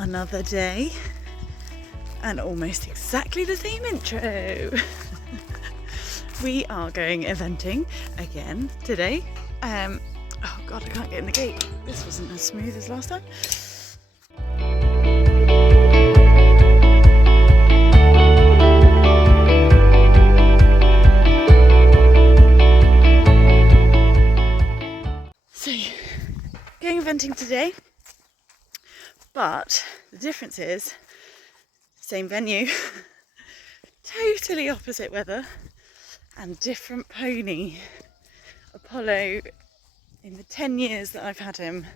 Another day and almost exactly the same intro. We are going eventing again today. Oh god, I can't get in the gate. This wasn't as smooth as last time. So, going eventing today. But the difference is, same venue, totally opposite weather and different pony. Apollo, in the 10 years that I've had him,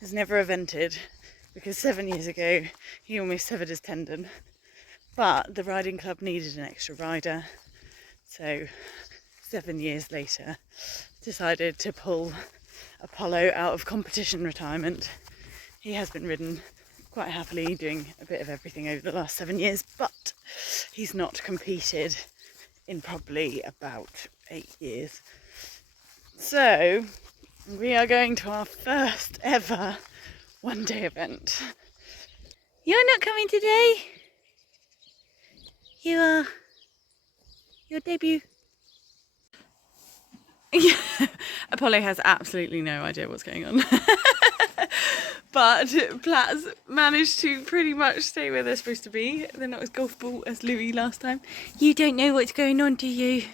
has never evented because 7 years ago he almost severed his tendon. But the riding club needed an extra rider, so 7 years later decided to pull Apollo out of competition retirement. He has been ridden quite happily, doing a bit of everything over the last 7 years, but he's not competed in probably about 8 years. So we are going to our first ever one-day event. You're not coming today? You are your debut. Yeah. Apollo has absolutely no idea what's going on. But Platt's managed to pretty much stay where they're supposed to be. They're not as golf ball as Louis last time. You don't know what's going on, do you?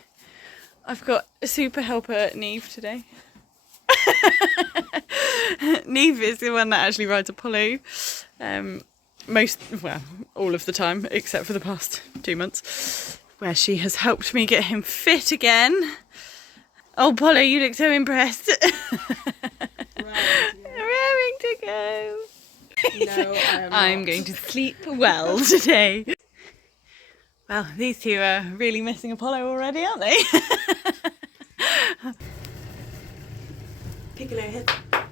I've got a super helper, Neve, today. Neve is the one that actually rides Apollo. All of the time, except for the past 2 months, where she has helped me get him fit again. Oh, Apollo, you look so impressed. Raring to go. No, I'm going to sleep well today. Well, these two are really missing Apollo already, aren't they? Piccolo has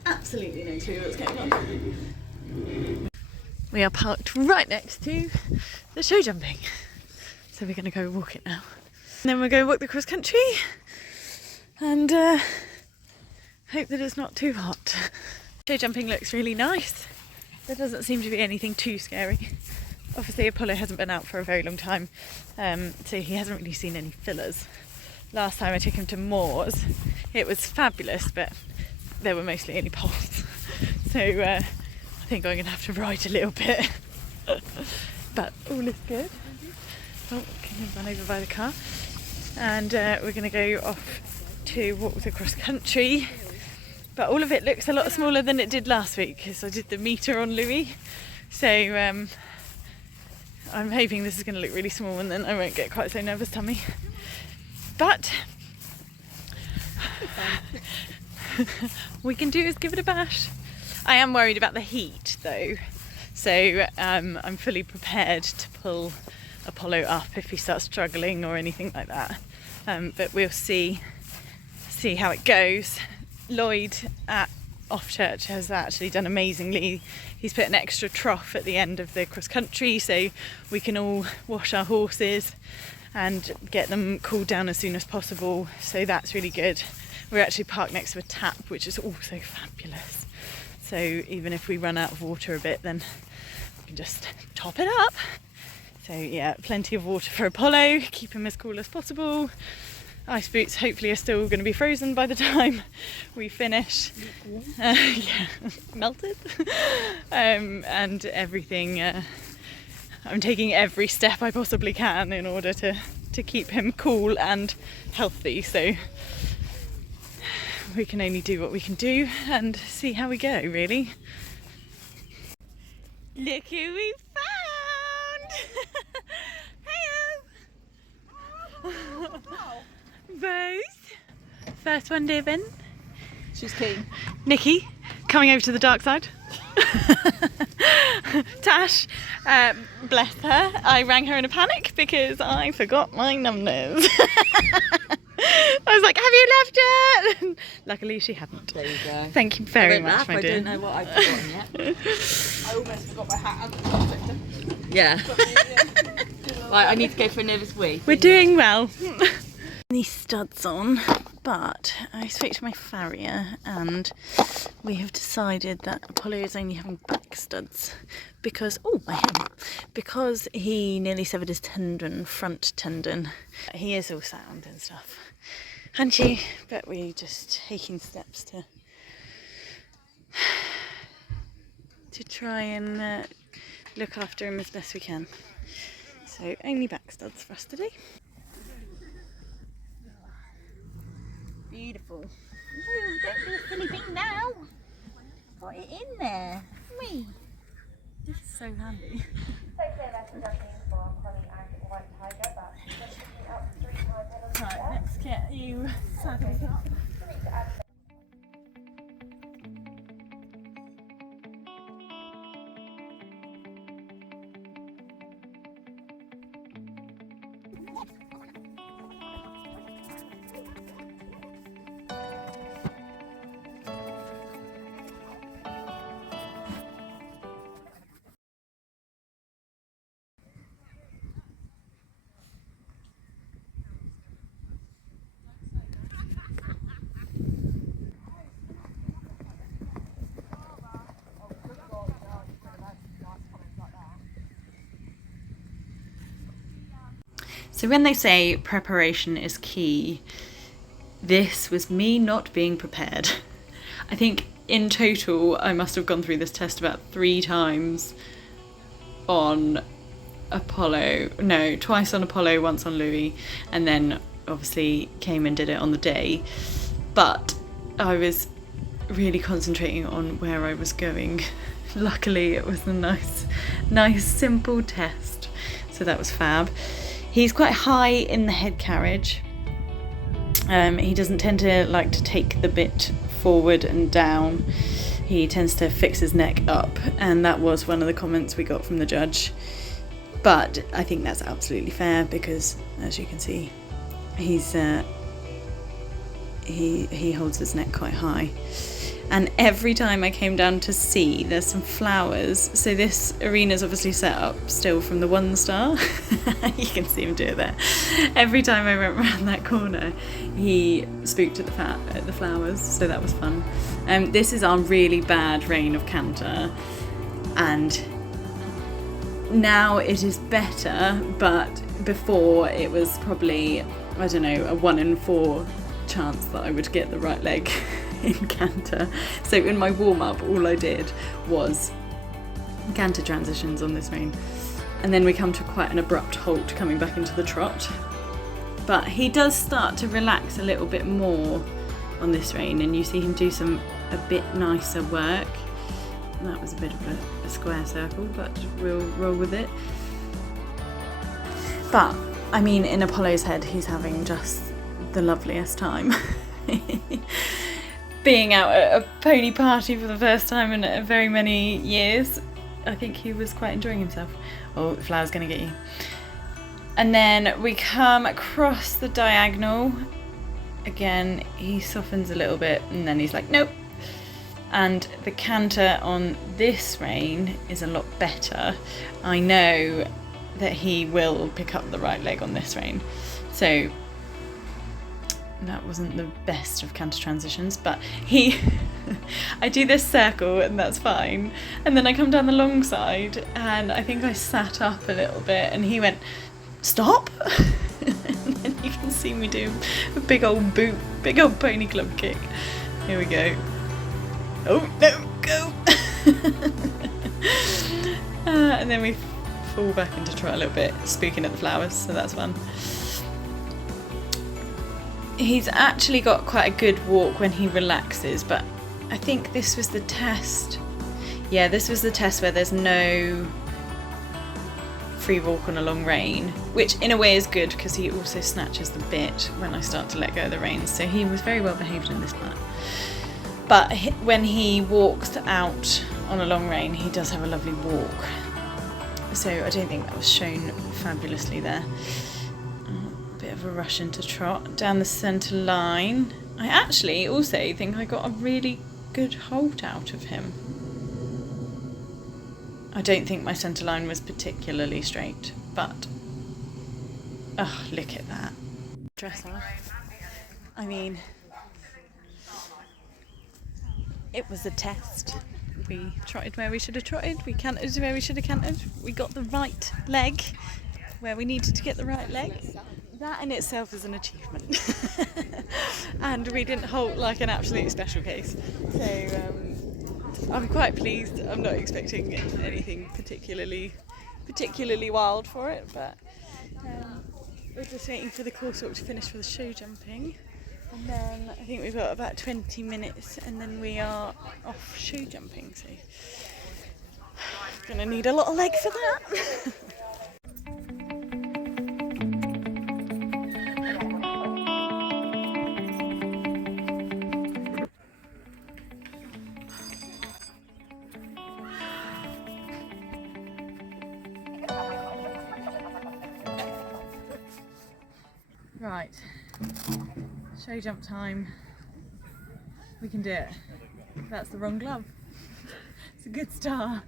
absolutely no clue what's going on. We are parked right next to the show jumping. So we're going to go walk it now. And then we'll go walk the cross country and hope that it's not too hot. Show jumping looks really nice. There doesn't seem to be anything too scary. Obviously Apollo hasn't been out for a very long time, so he hasn't really seen any fillers. Last time I took him to Moors, it was fabulous, but there were mostly only poles. So I think I'm going to have to ride a little bit. But all is good. Oh, getting run over by the car. And we're going to go off to walk the cross country. But all of it looks a lot smaller than it did last week because I did the meter on Louis. So I'm hoping this is going to look really small and then I won't get quite so nervous tummy. But we can do is give it a bash. I am worried about the heat though. So I'm fully prepared to pull Apollo up if he starts struggling or anything like that. But we'll see how it goes. Lloyd at Offchurch has actually done amazingly. He's put an extra trough at the end of the cross country so we can all wash our horses and get them cooled down as soon as possible. So that's really good. We're actually parked next to a tap, which is also fabulous. So even if we run out of water a bit, then we can just top it up. So yeah, plenty of water for Apollo, keep him as cool as possible. Ice boots hopefully are still going to be frozen by the time we finish. Yeah, melted. And everything, I'm taking every step I possibly can in order to keep him cool and healthy. So we can only do what we can do and see how we go, really. Look who we found! Heyo! Rose, first one day event. She's keen. Nikki, coming over to the dark side. Tash, bless her, I rang her in a panic because I forgot my numbers. I was like, have you left yet? Luckily she hadn't. There you go. Thank you very much, my dear. I don't know what I've forgotten yet. I almost forgot my hat and protector. Yeah. Right, I need to go for a nervous wee. We're doing well. These studs on, but I spoke to my farrier and we have decided that Apollo is only having back studs because, oh, my hand, because he nearly severed his tendon, front tendon. He is all sound and stuff, aren't you? But we're just taking steps to try and look after him as best we can. So only back studs for us today. Beautiful. No, don't do a silly thing now. Got it in there. Me. This is so handy. Right, let's get you saddled up. So when they say preparation is key, this was me not being prepared. I think in total I must have gone through this test about 3 times on Apollo. No, twice on Apollo, once on Louis, and then obviously came and did it on the day. But I was really concentrating on where I was going. Luckily it was a nice simple test, so that was fab. He's quite high in the head carriage. He doesn't tend to like to take the bit forward and down. He tends to fix his neck up, and that was one of the comments we got from the judge. But I think that's absolutely fair because, as you can see, he holds his neck quite high. And every time I came down to see, there's some flowers. So this arena's obviously set up still from the 1 star. You can see him do it there. Every time I went around that corner, he spooked at the flowers, so that was fun. This is our really bad rain of canter, and now it is better, but before it was probably, I don't know, a 1 in 4 chance that I would get the right leg in canter. So in my warm-up all I did was canter transitions on this rein, and then we come to quite an abrupt halt coming back into the trot. But he does start to relax a little bit more on this rein, and you see him do a bit nicer work. And that was a bit of a square circle, but we'll roll with it. But I mean, in Apollo's head he's having just the loveliest time. Being out at a pony party for the first time in very many years, I think he was quite enjoying himself. Oh, the flower's going to get you. And then we come across the diagonal. Again, he softens a little bit, and then he's like, nope. And the canter on this rein is a lot better. I know that he will pick up the right leg on this rein. So that wasn't the best of canter transitions, but I do this circle and that's fine, and then I come down the long side and I think I sat up a little bit and he went, stop. And then you can see me do a big old pony club kick. Here we go. Oh no, go. And then we fall back into trot a little bit, spooking at the flowers, so that's fun. He's actually got quite a good walk when he relaxes, but I think this was the test. Yeah, this was the test where there's no free walk on a long rein, which in a way is good because he also snatches the bit when I start to let go of the reins, so he was very well behaved in this part. But when he walks out on a long rein, he does have a lovely walk, so I don't think that was shown fabulously there. Bit of a rush into trot down the centre line. I actually also think I got a really good hold out of him. I don't think my centre line was particularly straight, but oh, look at that dress off. I mean, It was a test. We trotted where we should have trotted, we cantered where we should have cantered, we got the right leg where we needed to get the right leg. That in itself is an achievement. And we didn't halt like an absolute special case. So I'm quite pleased. I'm not expecting anything particularly wild for it, but we're just waiting for the course walk to finish for the show jumping. And then I think we've got about 20 minutes and then we are off show jumping, so gonna need a lot of leg for that. Right, show jump time. We can do it. That's the wrong glove. It's a good start.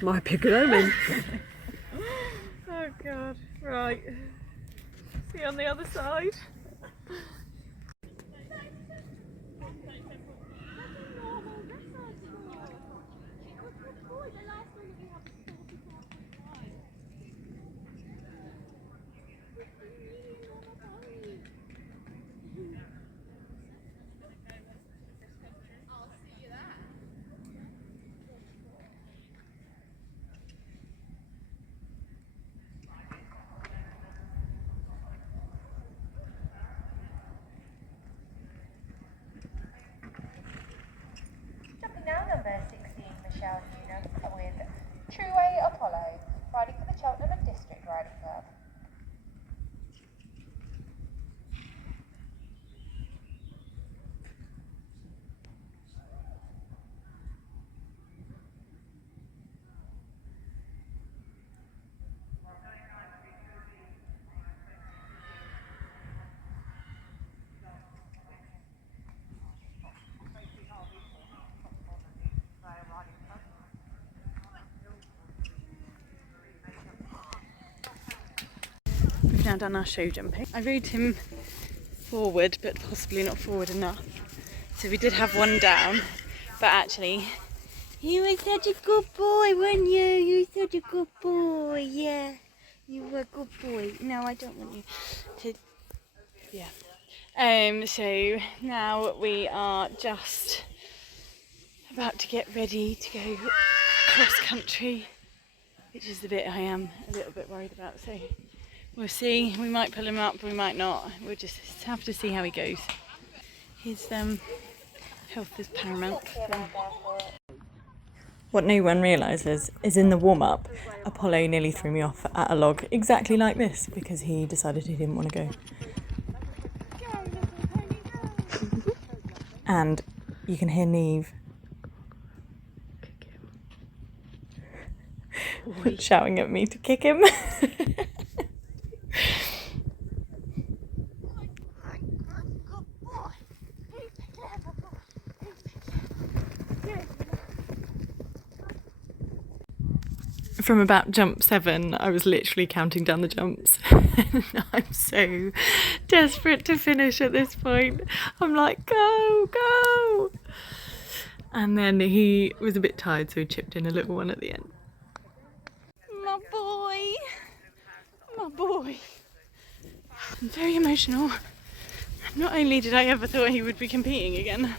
Might be a good omen. Oh god, right. See you on the other side. Now number 16, Michelle Nuna with True Way Apollo, riding for the Cheltenham and District Riding Club. We've now done our show jumping. I rode him forward, but possibly not forward enough. So we did have one down, but actually, you were such a good boy, weren't you? You were such a good boy, yeah. You were a good boy. No, I don't want you to, yeah. So now we are just about to get ready to go cross country, which is the bit I am a little bit worried about. So we'll see. We might pull him up, we might not. We'll just have to see how he goes. His health is paramount. What no one realises is in the warm-up, Apollo nearly threw me off at a log exactly like this because he decided he didn't want to go. And you can hear Neve shouting at me to kick him. From about jump 7, I was literally counting down the jumps. I'm so desperate to finish at this point. I'm like, go, go! And then he was a bit tired, so he chipped in a little one at the end. My boy! My boy! I'm very emotional. Not only did I ever thought he would be competing again,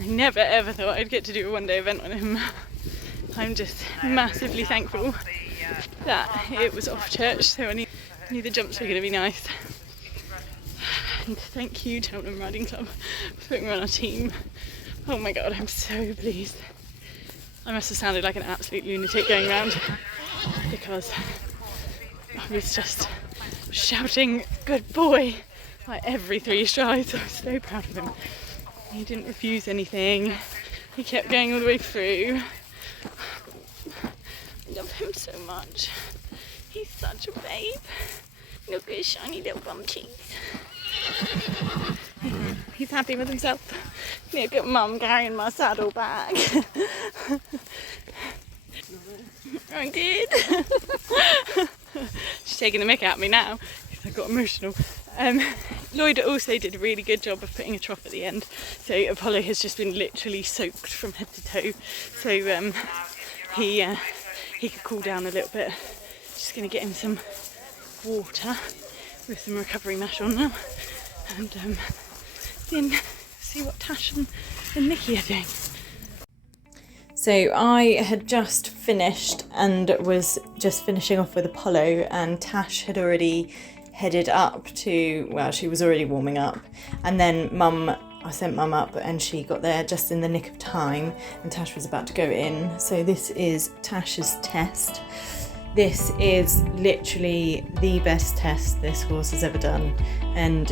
I never ever thought I'd get to do a one-day event on him. I'm just massively thankful that it was Offchurch, so I knew the jumps were going to be nice. And thank you, Cheltenham Riding Club, for putting me on our team. Oh my god, I'm so pleased. I must have sounded like an absolute lunatic going round because I was just shouting, good boy, like every 3 strides. I was so proud of him. He didn't refuse anything. He kept going all the way through. I love him so much. He's such a babe. Look at his shiny little bum cheeks. He's happy with himself. Look at Mum carrying my saddle bag. I did. She's taking the mick out of me now because I got emotional. Lloyd also did a really good job of putting a trough at the end, so Apollo has just been literally soaked from head to toe, so he could cool down a little bit. Just going to get him some water with some recovery mash on now, and then see what Tash and Nikki are doing. So I had just finished and was just finishing off with Apollo, and Tash had already headed up to, well, she was already warming up, and then I sent Mum up and she got there just in the nick of time, and Tash was about to go in. So this is Tash's test. This is literally the best test this horse has ever done, and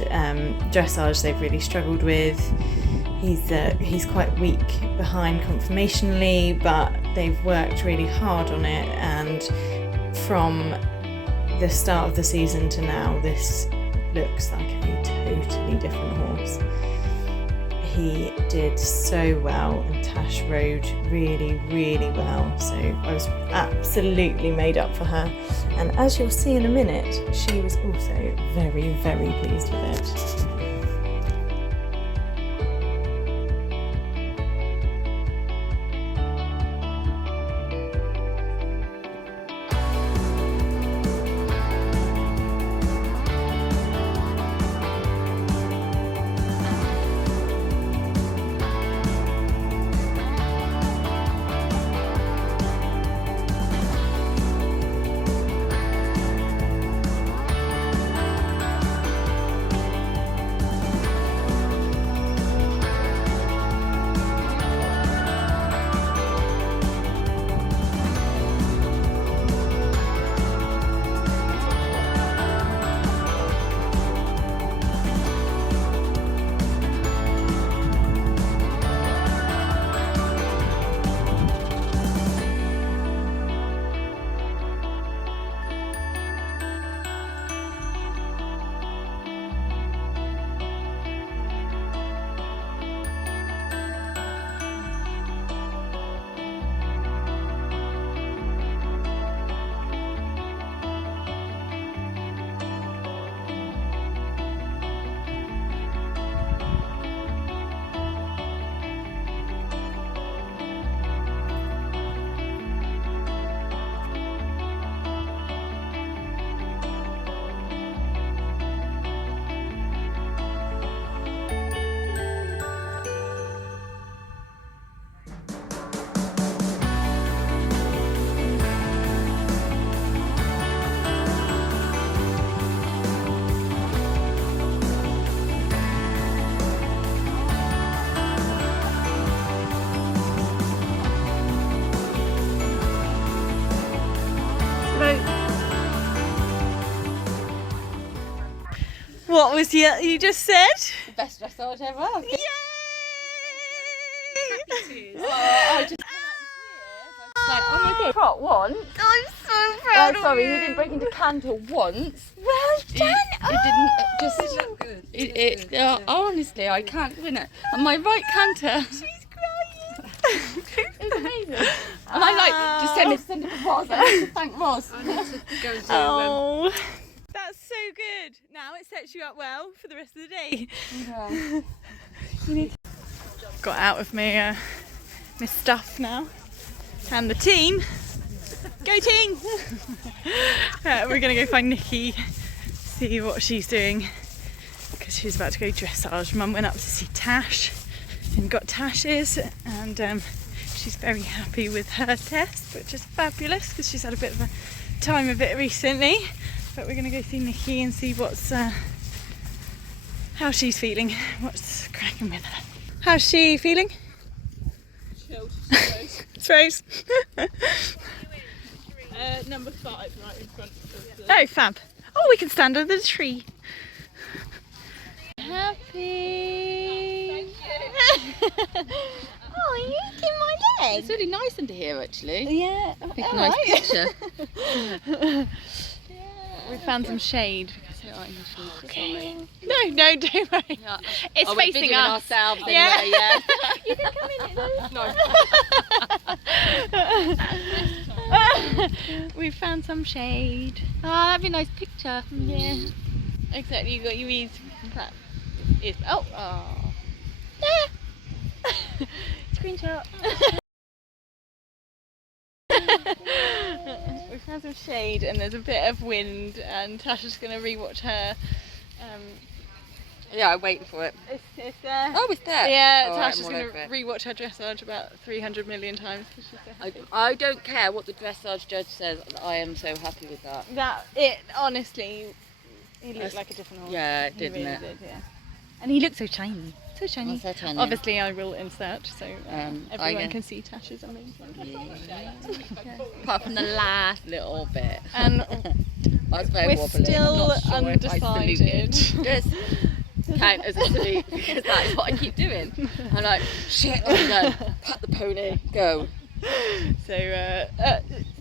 dressage they've really struggled with. He's quite weak behind conformationally, but they've worked really hard on it, and from the start of the season to now, this looks like a totally different horse. He did so well, and Tash rode really, really well, so I was absolutely made up for her, and as you'll see in a minute, she was also very, very pleased with it. What was you just said? The best dressage ever. Yay! I just like, oh my god, trot once. I'm so proud of sorry, you. he didn't break into canter once. Well done. It didn't honestly, I can't win it. And my right canter. She's crying. It's amazing. And I like just send it to Roz. I like to thank Roz. I need to go and do Oh, that's so good. Now it sets you up well for the rest of the day. Yeah. Got out of my stuff now, and the team. Go team! We're gonna go find Nikki, see what she's doing, because she's about to go dressage. Mum went up to see Tash and got Tash's, and she's very happy with her test, which is fabulous because she's had a bit of a time of it recently. But we're gonna go see Nikki and see what's how she's feeling, what's cracking with her. How's she feeling? Chilled. Rose. Number 5 right in front of the... Oh, fab. Oh, we can stand under the tree. Happy. Oh, you licking my leg. It's really nice under here actually. Yeah. Take a nice picture. We found some shade. Okay. No, don't worry. Yeah. It's we're facing videoing us. ourselves Yeah. anyway, yeah. You can come in it though. We found some shade. Oh, that'd be a nice picture. Yeah. Except you got your ears flat. is. Oh, screenshot. We found some shade and there's a bit of wind, and Tasha's going to rewatch her. Yeah, I'm waiting for it. It's there. Oh, it's there. Yeah, All right, Tasha's I'm all going over to it. rewatch her dressage about 300 million times because she's so happy. I don't care what the dressage judge says. I am so happy with that. Honestly, he looked like a different horse. Yeah, He didn't really it? did, yeah. And he looked so shiny. So shiny. Oh, so tiny. Obviously, I will insert so everyone I- can see Tasha's amazing. Apart from the last little bit. And I was very we're wobbly. still I'm not sure if I undecided. saluted. Just count as a salute because that is what I keep doing. I'm like, shit, I'm done. Pat the pony, go. So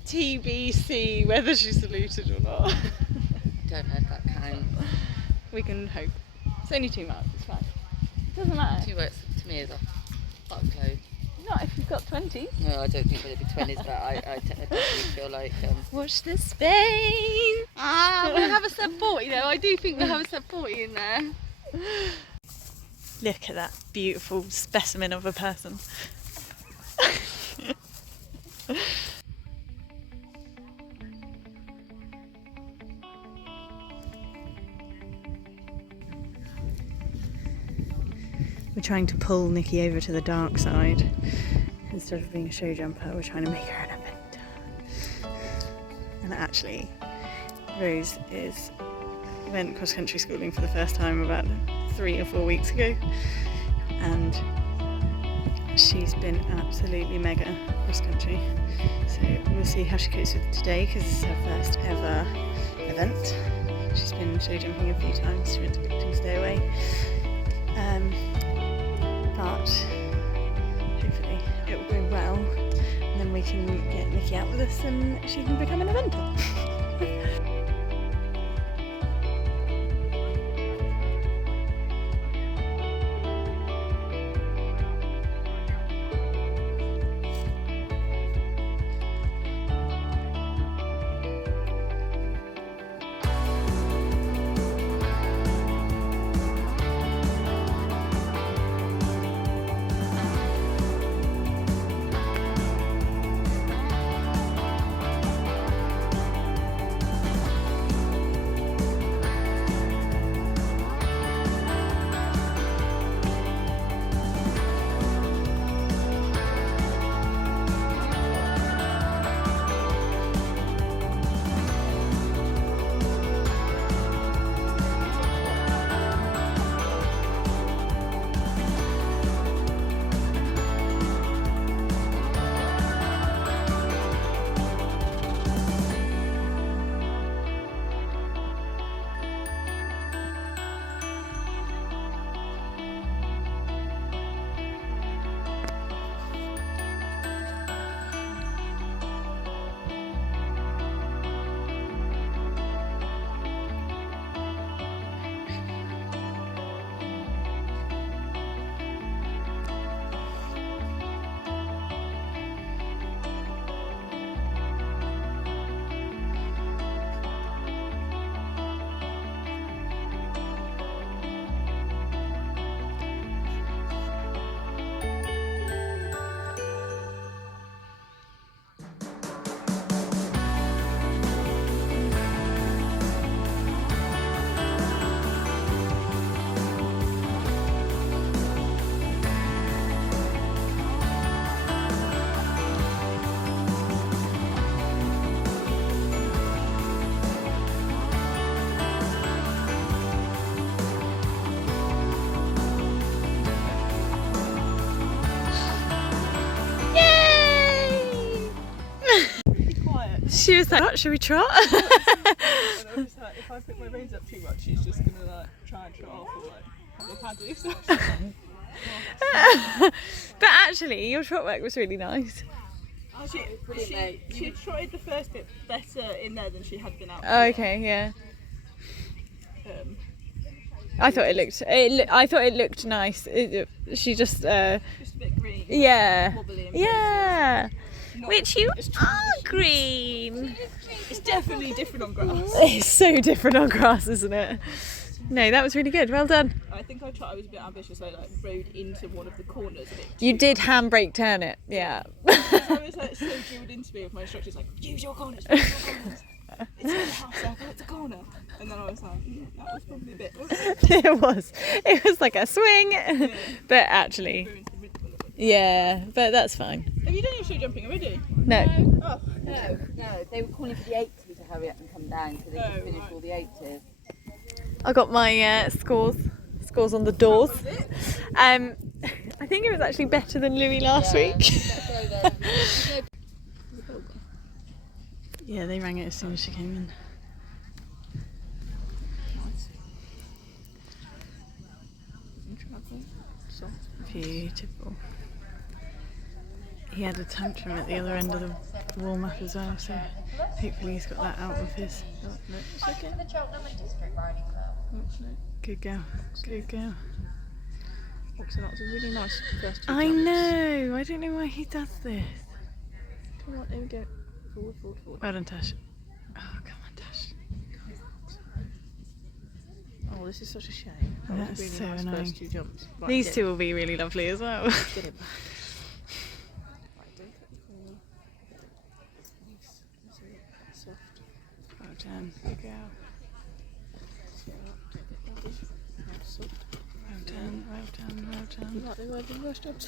TBC whether she saluted or not. Don't know if that counts. We can hope. It's only 2 marks, it's fine. Doesn't matter. 2 works to me is a lot of clothes. Not if you've got 20s. No, I don't think it'll be 20s, but I definitely feel like. Watch the Spain. We'll have a sub 40 though. I do think we'll have a sub 40 in there. Look at that beautiful specimen of a person. We're trying to pull Nikki over to the dark side. Instead of being a show jumper, we're trying to make her an event. And actually, Rose went cross-country schooling for the first time about 3 or 4 weeks ago, and she's been absolutely mega cross-country. So we'll see how she copes with today, because this is her first ever event. She's been show jumping a few times. She went to Picton Stowaway. But hopefully it will go well, and then we can get Nikki out with us and she can become an eventer. She was like, "What, should we trot?" And I was like, if I put my reins up too much, she's just gonna like try and trot off or like have a paddy. So But actually, your trot work was really nice. she trotted the first bit better in there than she had been out. Oh, okay, yeah. I thought it looked nice. She just Just a bit green. yeah, Wobbly and yeah. not- Which you it's are green. It's definitely different on grass. It's so different on grass, isn't it? No, that was really good. Well done. I I think I was a bit ambitious. I like rode into one of the corners a bit. You did handbrake turn it, yeah. I was like so drilled into me with my instructors, like, use your corners, use your corners. It's not a half circle, it's a corner. And then I was like, that was probably a bit. It was like a swing, but actually, yeah, but that's fine. Have you done your show jumping already? No. Oh. No, they were calling for the 80 to hurry up and come down so they could finish all the 80s. I got my scores on the doors. Was it? I think it was actually better than Louis last week. Yeah, they rang it as soon as she came in. Beautiful. He had a tantrum at the other end of the warm-up as well, so hopefully he's got that out of his... Oh, no, it's Riding okay. for the Cheltenham and District Riding Club. Good girl, good girl. So that was a really nice first two I jumps. know, I don't know why he does this. Come on, there we go. Forward. Well done, Tash. Oh, come on, Tash. Oh, this is such a shame. That was That's a really so nice annoying. first two jumps. Right, These two will be really lovely as well. Get it back. Right, don't cut the corner. Nice. Soft. Well done, good girl. Soft. Well done, well done, well done. Like they were the worst jobs.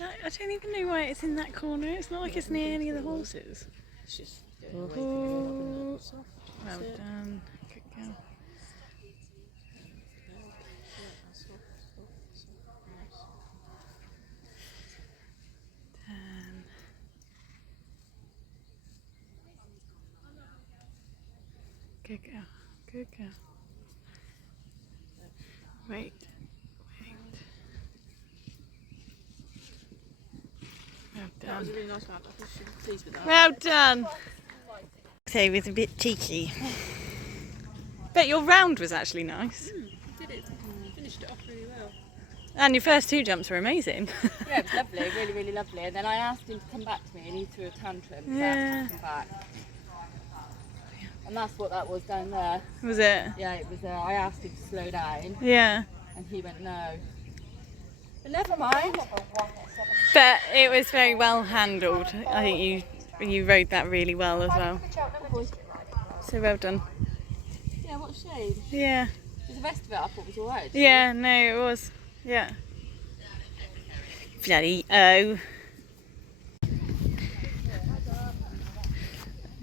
I don't even know why it's in that corner. It's not like it's near any of the horses. It's just going away from you, up and soft. Well That's it. done, good girl. Done. Good girl, good girl. Wait. Well That was done. a really nice round. I think she should be pleased with that. Well done. So it was a bit cheeky. But your round was actually nice. Did it. Finished it off really well. And your first two jumps were amazing. Yeah, it was lovely, really, really lovely. And then I asked him to come back to me and he threw a tantrum. So I Yeah. asked him to come back. And that's what that was down there. Was it? Yeah, it was. I asked him to slow down Yeah. and he went no. But never mind. But it was very well handled. I think you rode that really well as well. The Cheltenham and District Riding Club. So well done. Yeah, what a shame. Yeah. The rest of it I thought was alright. Yeah, no, it was. Yeah. Bloody oh.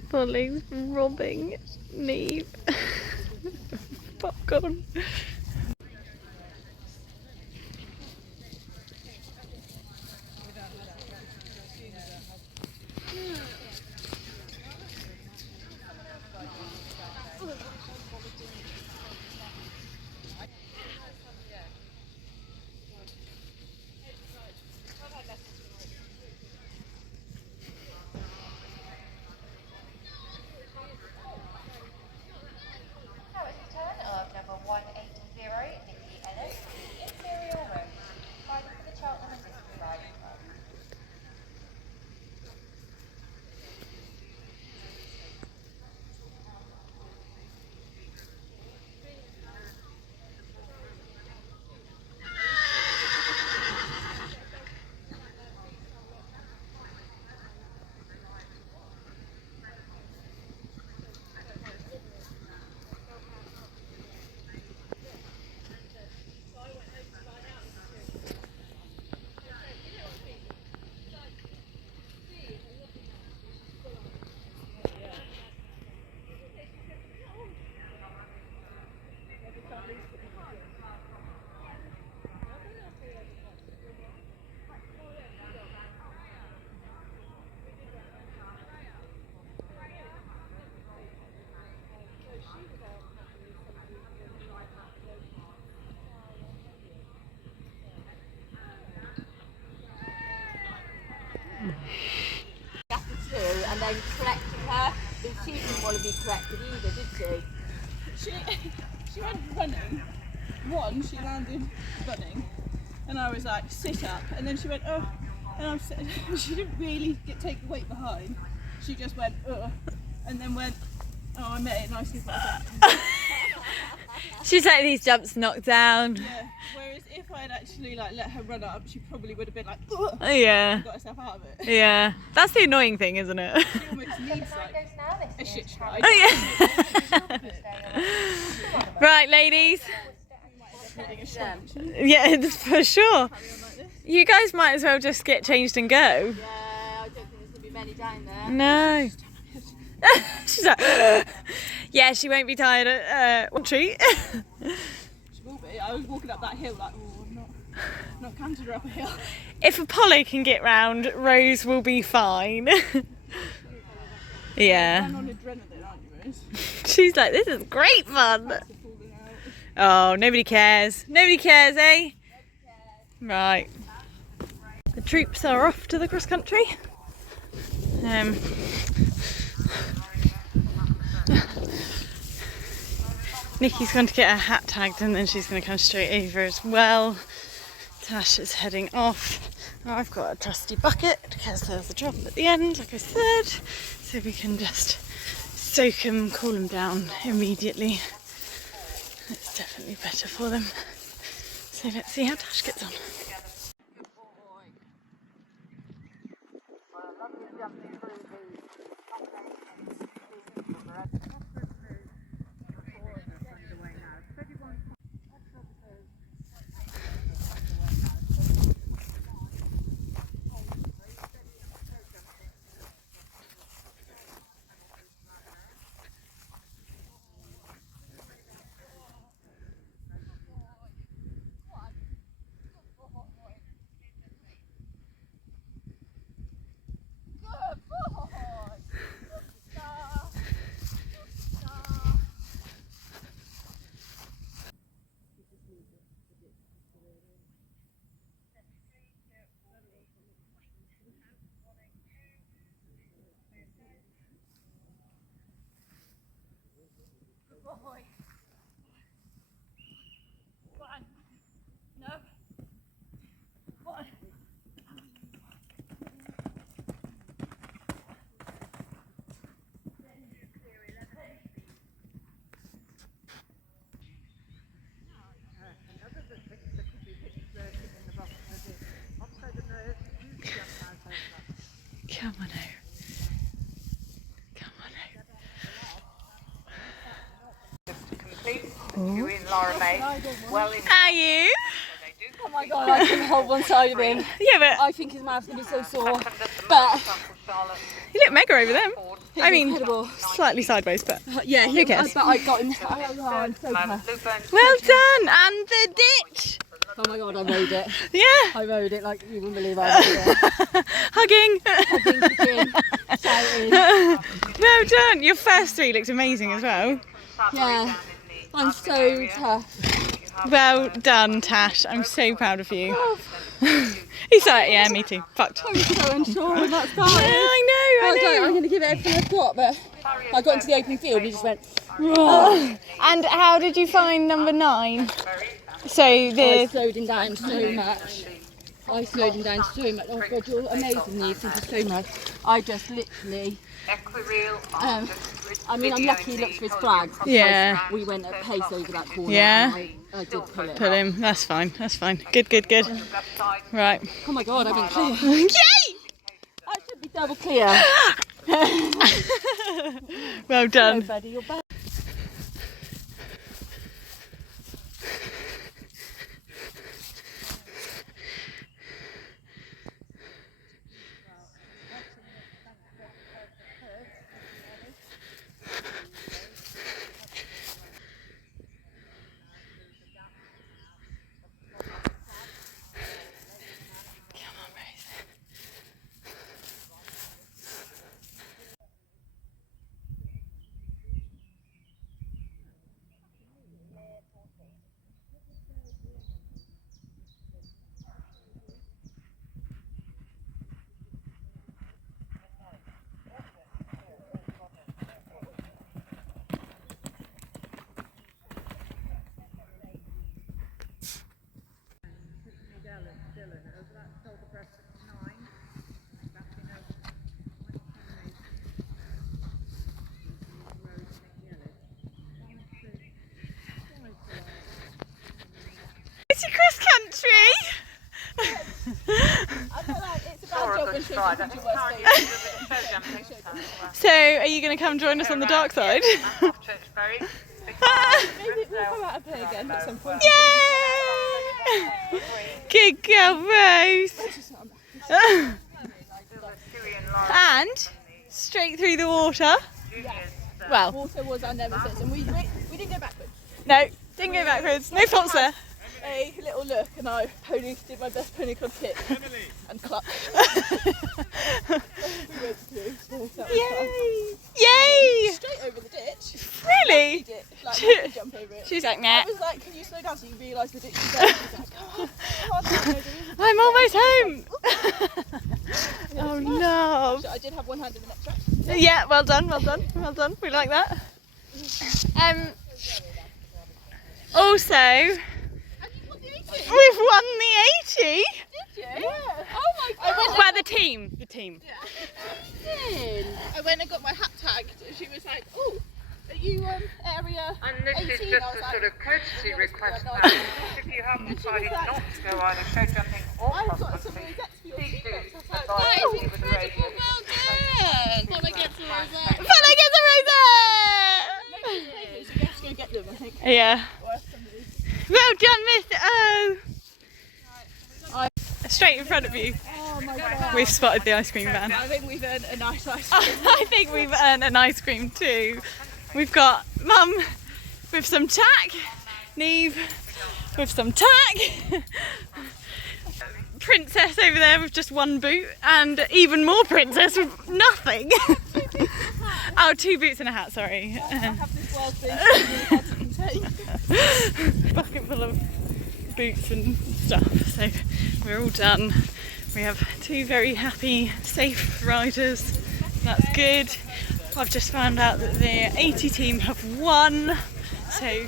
Polly's robbing Neve. Popcorn. Now it's the turn of number 180, Nikki Ellis, the Imperial Rose, riding for the Cheltenham and District Riding Club. And then corrected her, but she didn't want to be corrected either, did she? She went running. One, she landed running, and I was like, sit up, and then she went, oh, and I was, she didn't really take the weight behind. She just went, and and then went, oh, I met it nicely. She's like, these jumps knocked down. Yeah. Whereas if I'd actually like let her run up, she probably would have been like, ugh, Oh, yeah. and got herself out of it. Yeah. That's the annoying thing, isn't it? She almost needs like a shit strike. Oh, yeah. Right, ladies. Yeah, for sure. You guys might as well just get changed and go. Yeah, I don't think there's going to be many down there. No. She's like, yeah, she won't be tired at one treat. She will be. I was walking up that hill like, oh, I'm not cantered her up a hill. If Apollo can get round, Rose will be fine. Yeah. I'm on adrenaline, aren't you, Rose? She's like, this is great fun. Falling out. Oh, nobody cares. Nobody cares, eh? Right. The troops are off to the cross country. Nikki's going to get her hat tagged and then she's going to come straight over as well. Tasha's heading off. I've got a trusty bucket because there's a drop at the end, like I said, so we can just soak them, cool them down immediately. It's definitely better for them. So let's see how Tash gets on. Come on out. Come on out. You in, Laura May? Well in. Are you? Oh my god, I can hold one side of him. Yeah, but I think his mouth's going to be so sore. But you look mega over them. I mean, incredible. slightly sideways, but Yeah, who cares? But I got him. I'm so proud. Well done. And the ditch. Oh my god, I rode it. Yeah. I rode it like you wouldn't believe I rode it. Hugging. Kicking, shouting. Well done. Your first three looked amazing as well. Yeah, I'm so tough. Well done, Tash. I'm so proud of you. He's like, yeah, me too. Fucked. I'm so unsure when that's Yeah, started. I know. I'm going to give it everything I've got, but I got into the open field and he just went, And how did you find number 9? So I the slowed him down so much. Oh god, you're amazing, you thank you so much. I just literally, I mean, I'm lucky he looked for his flag. Yeah. We went at pace over that corner. Yeah. And I did pull it. Put him. That's fine. That's fine. Good, good, good. Right. Oh my god, I've been clear. Yay! I should be double clear. Well done. No, buddy, you're bad. shows Right, you that's who's your worst currently favourite. a bit of show jumping. So, are you going to come join us on the dark side? Offchurch Bury. Maybe we'll come out and play again at some point. Yay! Good girl, Rose. And straight through the water. Well, Water was our nemesis, and we didn't go backwards. no, didn't go backwards. No faults there. A little look, and I did my best pony club kick and clutch. We went through, so that was fun. Yay! Yay! Straight over the ditch. Really? Did like to jump over it. She's like, nah. I was like, can you slow down so you realise the ditch is there? She was like, come on, come on. I'm almost home. Oh no. So I did have one hand in the next track. Yeah, well done, well done, well done. We like that. Also, we've won the 80. Did you? Yeah. Oh my god. Well, the team. The team. I went and got my hat tagged, and she was like, oh, are you area And this 18? is I just was a like, sort of courtesy request no. now. If you have decided not to go either show jumping or I've cross got some country, regrets for your please do secrets. I was like, advise that me is with the radio. incredible, well done. Follow gets a rosette. Fella gets a So you have to go get them, I think. rosette. Yeah. Well done, Mr. O. Straight in front of you. Oh my god. We've spotted the ice cream van. I think we've earned a nice ice cream. I think we've earned an ice cream too. We've got Mum with some tack, Neve with some tack, Princess over there with just one boot, and even more Princess with nothing. Oh, 2 boots and a hat, sorry. I have this wild thing hard to contain. Bucket full of boots and stuff, so we're all done. We have 2 very happy, safe riders. That's good. I've just found out that the 80 team have won, so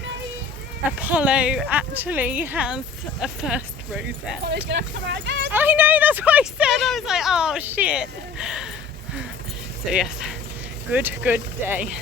Apollo actually has a first rosette. Apollo's gonna have to come out again. I know, that's what I said. I was like, oh shit. So yes, good day.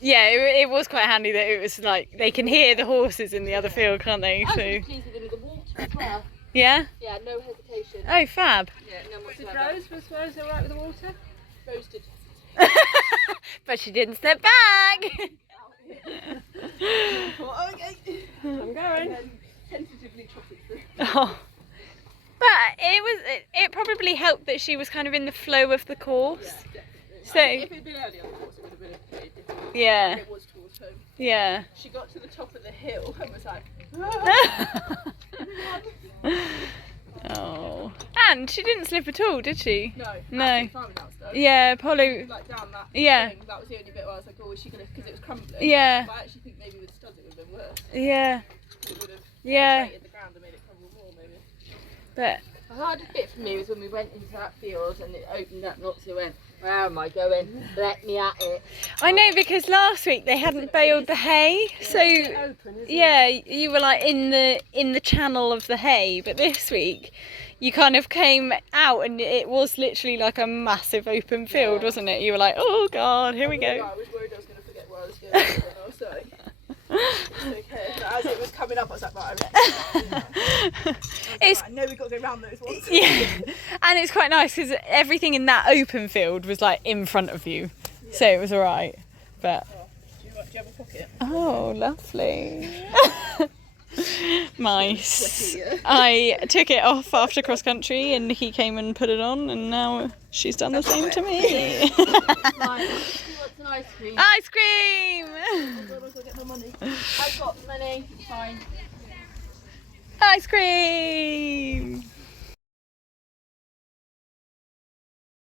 Yeah, it was quite handy that it was like they can hear the horses in the other field, can't they? I was So really pleased with him with the water as well. yeah. Yeah, no hesitation. Oh, fab. Yeah, none whatsoever. Was Rose alright with the water? Rose did. But she didn't step back. Okay. I'm going. Tentatively trotted through. Oh. But it probably helped that she was kind of in the flow of the course. So If it had been earlier, of course, it would have been a bit different. yeah, It was towards home. yeah. She got to the top of the hill and was like, Oh, and she didn't slip at all, did she? no. No. Absolutely fine with that stuff. Yeah, Apollo. Like down that Yeah. thing, that was the only bit where I was like, oh, is she going to, because it was crumbling. Yeah. But I actually think maybe with studs it would have been worse. Yeah, It would have yeah. penetrated the ground and made it crumble more, maybe. But The hardest bit for me was when we went into that field and it opened up lots of went, where am I going? Let me at it. I know because last week they hadn't baled the hay, so yeah, you were like in the channel of the hay. But this week, you kind of came out and it was literally like a massive open field, wasn't it? You were like, oh god, here we go. I was worried I was going to forget where I was going. And I was like, it's okay. But as it was coming up, I was like, right, It's I know we've got to go round those ones. yeah, and it's quite nice because everything in that open field was like in front of you, so it was all right. But Do you have a pocket? oh, lovely. Nice. I took it off after cross country and he came and put it on and now she's done the same to me. Right, who wants an ice cream? Ice cream! I'll get my money. I've got money, fine. Ice cream!